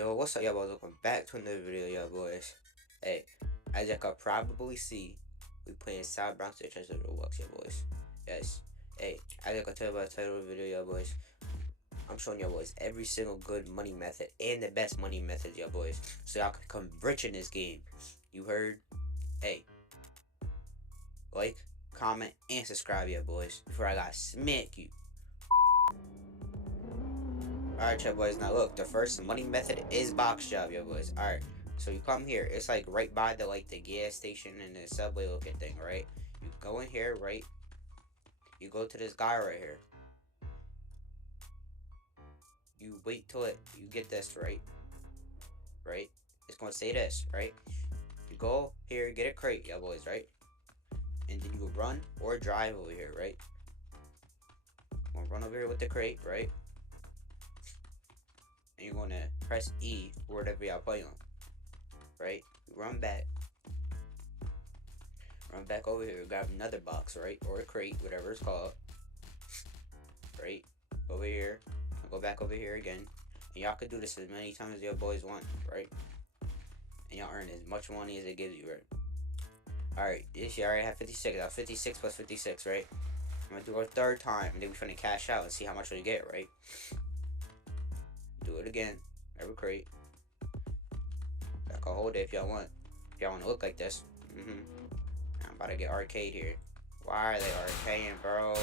Yo, what's up, y'all boys? Welcome back to another video, y'all boys. Hey, as y'all can probably see, we playing South Bronx in terms of ROBLOX, y'all boys. Yes. Hey, as y'all can tell by the title of the video, y'all boys, I'm showing y'all boys every single good money method and the best money method, y'all boys, so y'all can become rich in this game. You heard? Hey, like, comment, and subscribe, y'all boys, before I gotta smack you. Alright, y'all boys, now look, the first money method is box job, y'all boys. Alright, so you come here, it's like right by the gas station and the subway looking thing, right? You go in here, right? You go to this guy right here. You wait till you get this, right? Right? It's gonna say this, right? You go here, get a crate, y'all boys, right? And then you run or drive over here, right? I'm gonna run over here with the crate, right? And you're gonna press E or whatever y'all play on, right? Run back over here, grab another box, right? Or a crate, whatever it's called, right? Over here, go back over here again, and y'all can do this as many times as your boys want, right? And y'all earn as much money as it gives you, right? Alright, this year I already have 56. I have 56 plus 56, right? I'm gonna do our third time, and then we're gonna cash out and see how much we get, right? Do it again. Every crate. I can hold it if y'all want. If y'all want to look like this. I'm about to get arcade here. Why are they arcading, bro?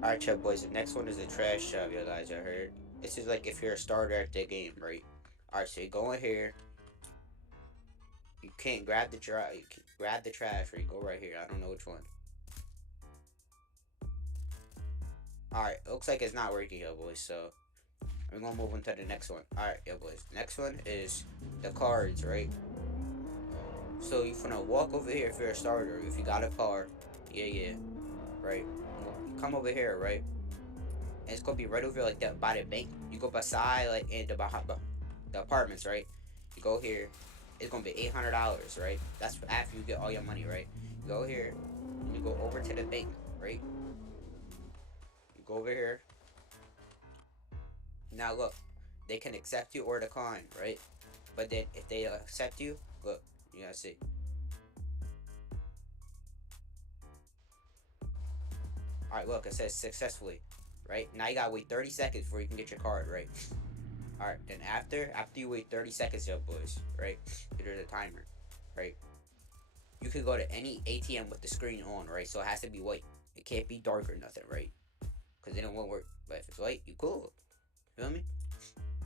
Alright, y'all boys. The next one is the trash job, you guys. I heard. This is like if you're a starter at the game, right? Alright, so you go in here. You can't grab the trash. You can grab the trash, or you go right here. I don't know which one. Alright, looks like it's not working, yo boys, so we're gonna move on to the next one. Alright, yo boys, next one is the cards, right? So you're gonna walk over here if you're a starter, if you got a car, yeah, right? You come over here, right? And it's gonna be right over here like that by the bank. You go beside like in the apartments, right? You go here, it's gonna be $800, right? That's after you get all your money, right? You go here, and you go over to the bank, right? Go over here. Now look, they can accept you or decline, right? But then if they accept you, look, you gotta see. Alright, look, it says successfully, right? Now you gotta wait 30 seconds before you can get your card, right? Alright, then after you wait 30 seconds, yo boys, right? There's a timer, right? You can go to any ATM with the screen on, right? So it has to be white. It can't be dark or nothing, right? Because then it won't work. But if it's white, you cool. Feel me?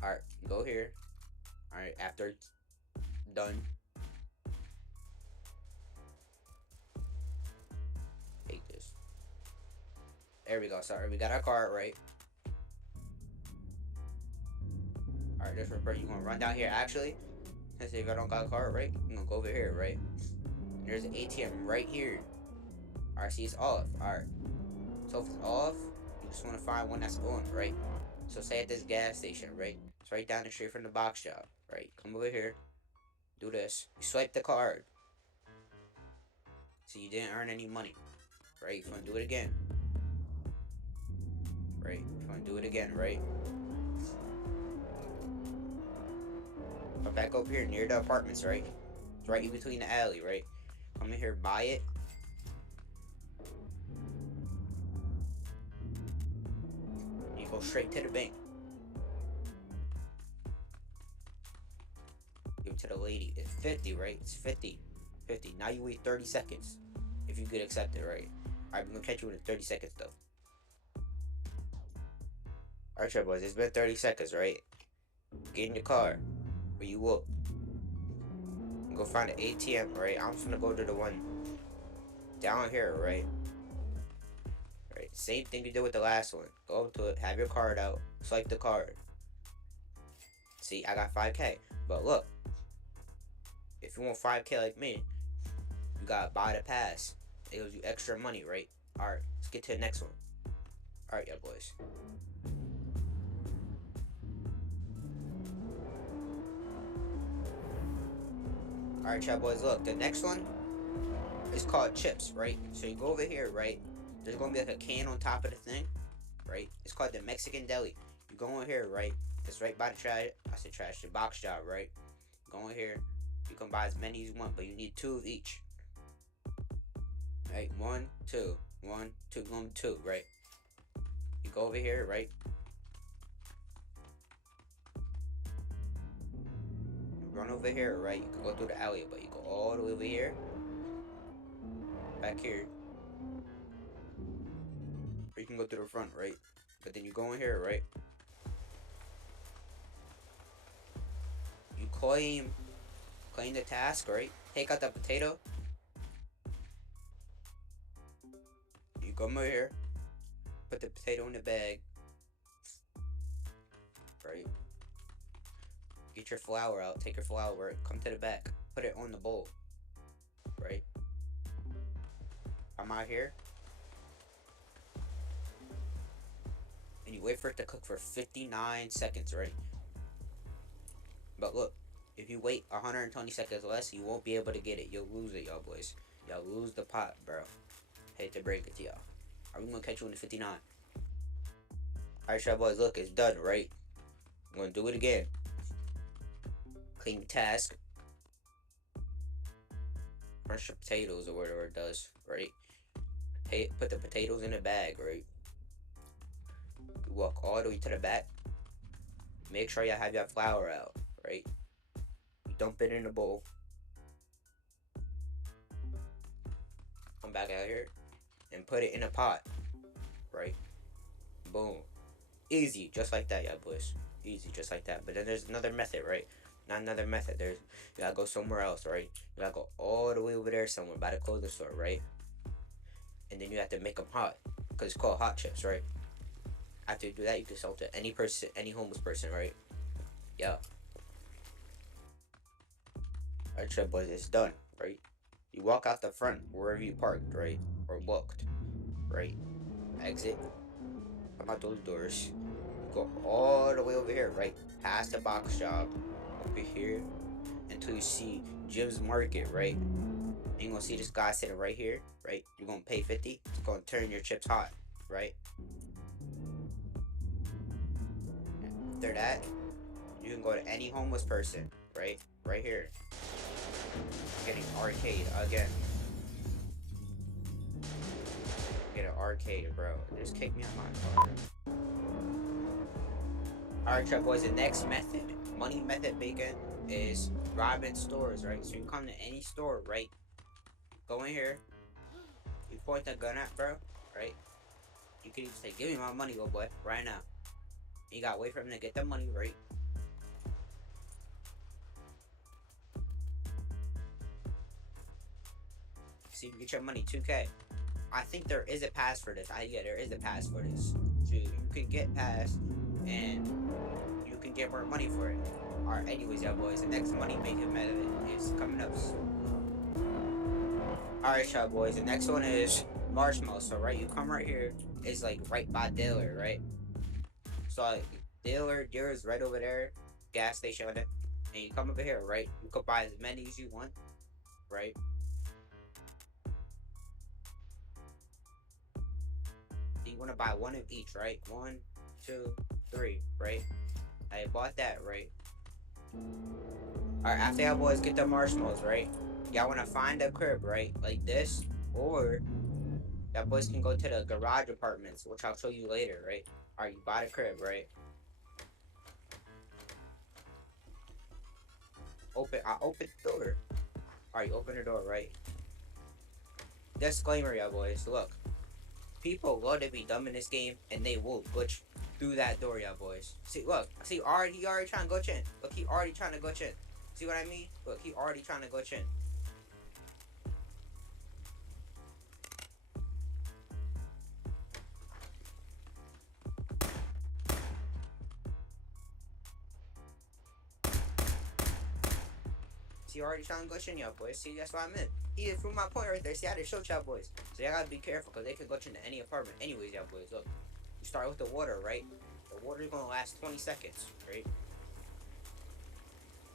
Alright, go here. Alright, after it's done. Take this. There we go. Sorry, we got our card, right? Alright, this report, you're gonna run down here. Actually, let's say if I don't got a card, right? I'm gonna go over here, right? And there's an ATM right here. Alright, see, it's off. Alright. So if it's off, you just want to find one that's on, right? So say at this gas station, right? It's right down the street from the box job, right? Come over here, do this. You swipe the card. So you didn't earn any money, right? You want to do it again, right? You want to do it again, right? Come back over here near the apartments, right? It's right in between the alley, right? Come in here, buy it. Go straight to the bank. Give it to the lady. It's 50, right? It's 50. Now you wait 30 seconds. If you get accepted, right? Alright, we're gonna catch you in 30 seconds though. Alright, y'all boys, it's been 30 seconds, right? Get in your car. Where you will. Go find an ATM, right? I'm just gonna go to the one down here, right? Right, same thing you did with the last one. Go up to it, have your card out, swipe the card. See, I got 5K. But look, if you want 5K like me, you gotta buy the pass. It gives you extra money, right? Alright, let's get to the next one. Alright, y'all boys. Alright, y'all boys, look, the next one is called chips, right? So you go over here, right? There's gonna be like a can on top of the thing, right? It's called the Mexican deli. You go in here, right? It's right by the trash. I said trash. The box job, right? Go in here. You can buy as many as you want, but you need 2 of each. Right? 1, 2, 1, 2, 1, 2. Right? You go over here, right? You run over here, right? You can go through the alley, but you go all the way over here, back here, or you can go through the front, right? But then you go in here, right? You claim the task, right? Take out the potato. You come over here, put the potato in the bag, right? Get your flour out, take your flour, come to the back, put it on the bowl, right? I'm out here, and you wait for it to cook for 59 seconds, right? But look, if you wait 120 seconds less, you won't be able to get it. You'll lose it, y'all boys. Y'all lose the pot, bro. Hate to break it to y'all. Are we gonna catch you in the 59? Alright, y'all boys, look, it's done, right? I'm gonna do it again. Clean the task. Crunch the potatoes or whatever it does, right? Put the potatoes in the bag, right? You walk all the way to the back. Make sure you have your flour out, right? You dump it in the bowl. Come back out here and put it in a pot, right? Boom. Easy, just like that, y'all boys. Easy, just like that. But then there's another method, right? Not another method. You gotta go somewhere else, right? You gotta go all the way over there somewhere by the clothing store, right? And then you have to make them hot, because it's called hot chips, right? After you do that, you can sell it to any person, any homeless person, right? Yeah. Alright, trip boys, it's done, right? You walk out the front, wherever you parked, right? Or walked, right? Exit. Come out those doors. Go all the way over here, right? Past the box job, over here, until you see Jim's Market, right? And you're gonna see this guy sitting right here, right? You're gonna pay 50. It's gonna turn your chips hot, right? After that, you can go to any homeless person, right? Right here. Getting arcade again. Get an arcade, bro. Just kick me out my car. Alright, y'all boys, the next method, money method bacon, is robbing stores, right? So you come to any store, right? Go in here. You point the gun at, bro, right? You can even say, give me my money, little boy, right now. You gotta wait for him to get the money, right? See, you get your money, 2K. I think there is a pass for this. Yeah, there is a pass for this. So you can get past, and you can get more money for it. Alright, anyways, y'all boys, the next money making method is coming up soon. Alright, y'all boys, the next one is marshmallows. So, right, you come right here. It's like right by dealer, right? So, like, dealer's right over there, gas station on it. And you come over here, right? You can buy as many as you want, right? You want to buy 1 of each, right? 1, 2, 3, right? I bought that, right? Alright, after y'all boys get the marshmallows, right? Y'all want to find a crib, right? Like this, or y'all boys can go to the garage apartments, which I'll show you later, right? Alright, you bought a crib, right? I open the door. Alright, you open the door, right? Disclaimer, y'all boys, look. People love to be dumb in this game, and they will glitch through that door, y'all boys. See, look. See, he already trying to glitch in. Look, he already trying to glitch in. See what I mean? Look, he already trying to glitch in. See, already trying to glitch in, y'all boys. See, that's what I meant. He just proved my point right there. See, I had to show y'all boys. So y'all gotta be careful, because they can glitch into any apartment. Anyways, y'all boys, look. You start with the water, right? The water's gonna last 20 seconds, right?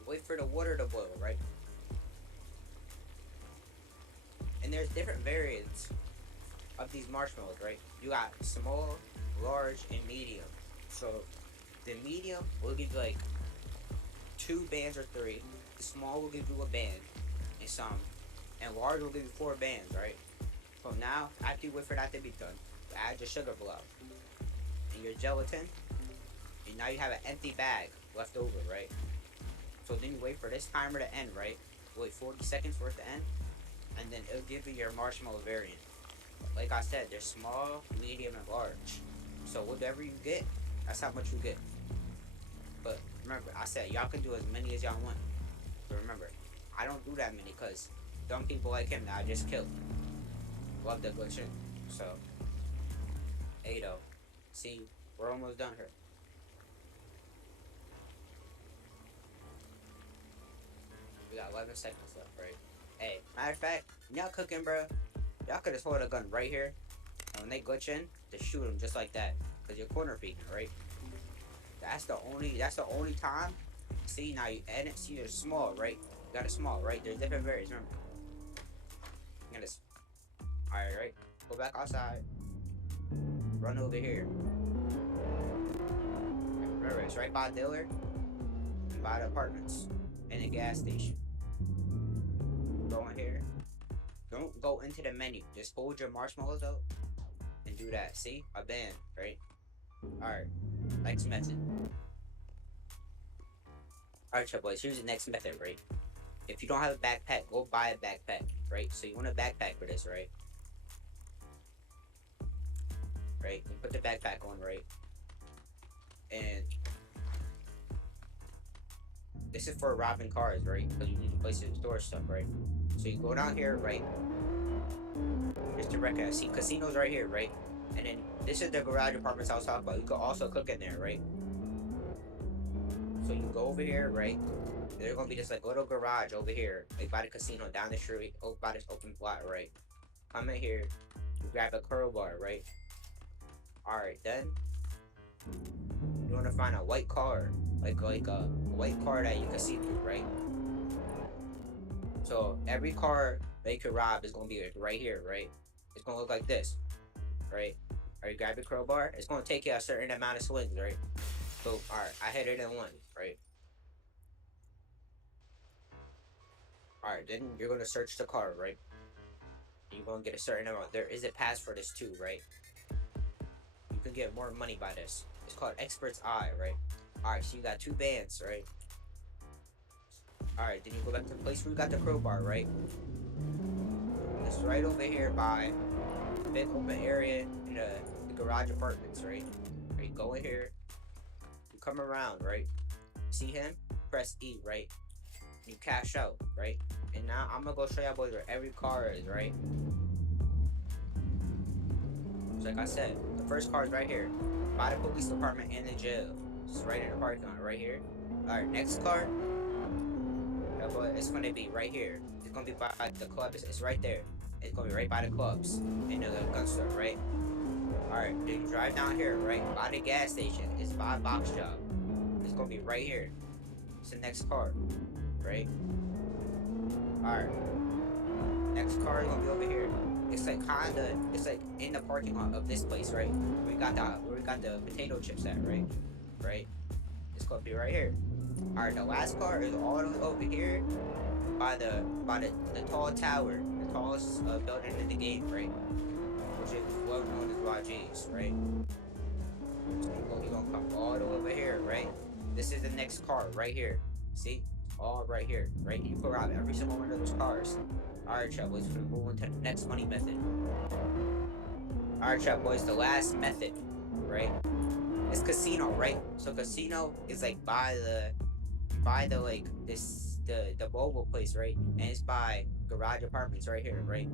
Wait for the water to boil, right? And there's different variants of these marshmallows, right? You got small, large, and medium. So The medium will give you like 2 bands or 3. The small will give you a band and some. And large will give you 4 bands, right? So now, after you wait for that to be done, you add your sugar block and your gelatin, and now you have an empty bag left over, right? So then you wait for this timer to end, right? Wait 40 seconds for it to end, and then it'll give you your marshmallow variant. Like I said, they're small, medium, and large. So whatever you get, that's how much you get. But remember, I said y'all can do as many as y'all want. But remember, I don't do that many because dumb people like him that I just killed love the glitch in. So, hey though, see, we're almost done here. We got 11 seconds left, right? Hey, matter of fact, when y'all cooking, bro, y'all could just hold a gun right here, and when they glitch in, just shoot them just like that, cause you're corner peeking, right? That's the only time. See, now you edit. See, you're small, right? You got a small, right? There's different variants. Remember, you got this. All right. Go back outside. Run over here. Remember, it's right by the dealer and by the apartments and the gas station. Go in here. Don't go into the menu. Just hold your marshmallows out and do that. See, a band, right? All right. Next method. Alright, chat boys, here's the next method, right? If you don't have a backpack, go buy a backpack, right? So you want a backpack for this, right? Right? You put the backpack on, right? And this is for robbing cars, right? Because you need a place to store stuff, right? So you go down here, right? Here's the record. See, casino's right here, right? And then this is the garage apartments I was talking about. You could also cook in there, right? So you go over here, right? There's gonna be this like little garage over here, like by the casino, down the street, by this open plot, right? Come in here, you grab a crowbar, right? Alright, then you wanna find a white car, like a white car that you can see through, right? So every car that you can rob is gonna be right here, right? It's gonna look like this, right? Alright, grab your crowbar. It's gonna take you a certain amount of swings, right? So, alright, I hit it in one, right? Alright, then you're gonna search the car, right? You're gonna get a certain amount. There is a pass for this too, right? You can get more money by this. It's called Expert's Eye, right? Alright, so you got 2 bands, right? Alright, then you go back to the place where you got the crowbar, right? It's right over here by the big open area in the garage apartments, right? Alright, go in here. Come around, right? See him? Press E, right? You cash out, right? And now I'm gonna go show y'all boys where every car is, right? So like I said, the first car is right here, by the police department and the jail. It's right in the parking lot, right here. Alright, next car, it's gonna be right here. It's gonna be by the club. It's right there. It's gonna be right by the clubs and the gun store, right? Alright, then you drive down here, right? By the gas station. It's by a box job. It's gonna be right here. It's the next car, right? Alright. Next car is gonna be over here. It's like it's like in the parking lot of this place, right? Where we got the potato chips at, right? Right? It's gonna be right here. Alright, the last car is all the way over here by the tall tower. The tallest building in the game, right? Which is well known as YG's, right? So you're gonna come all the way over here, right? This is the next car right here. See? All right here, right? You can rob every single one of those cars. Alright, chat boys, we're gonna move on to the next money method. Alright, chat boys, the last method, right? It's casino, right? So casino is like by the like the mobile place, right? And it's by garage apartments right here, right?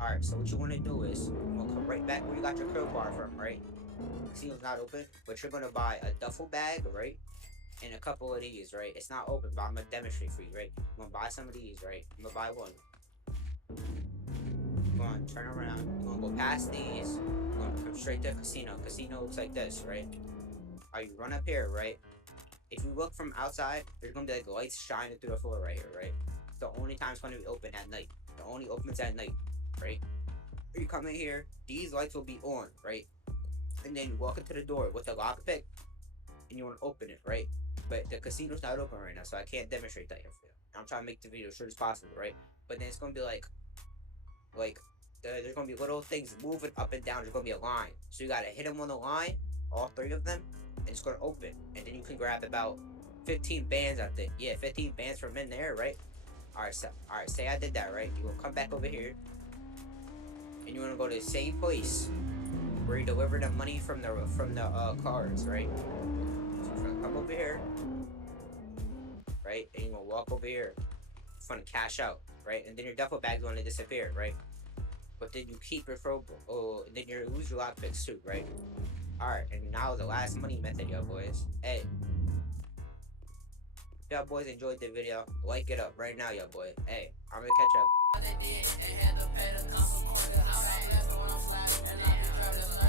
Alright, so what you want to do is you want to come right back where you got your crowbar from, right? Casino's not open, but you're gonna buy a duffel bag, right? And a couple of these, right? It's not open, but I'm gonna demonstrate for you, right? I'm gonna buy some of these, right? I'm gonna buy one. You're gonna turn around. You're gonna go past these. You're gonna come straight to casino. Casino looks like this, right? Alright, you run up here, right? If you look from outside, there's gonna be like lights shining through the floor right here, right? It's the only time it's gonna be open at night. The only opens at night, right? You come in here, these lights will be on, right? And then you walk into the door with the lockpick. and you want to open it, right? But the casino's not open right now, so I can't demonstrate that here for you. I'm trying to make the video as short as possible, right? But then it's gonna be like there's gonna be little things moving up and down. There's gonna be a line, so you gotta hit them on the line, all three of them, and it's gonna open, and then you can grab about 15 bands. I think, yeah, 15 bands from in there, right? All right. Say I did that, right? You gonna come back over here, and you wanna go to the same place where you deliver the money from the cards, right? So you're gonna come over here, right? And you're gonna walk over here. You're gonna cash out, right? And then your duffel bag's gonna disappear, right? But then you keep your and then you lose your lockpicks too, right? Alright, and now the last money method, y'all boys. Hey, if y'all boys enjoyed the video, like it up right now, y'all boy. Hey, I'm gonna catch up.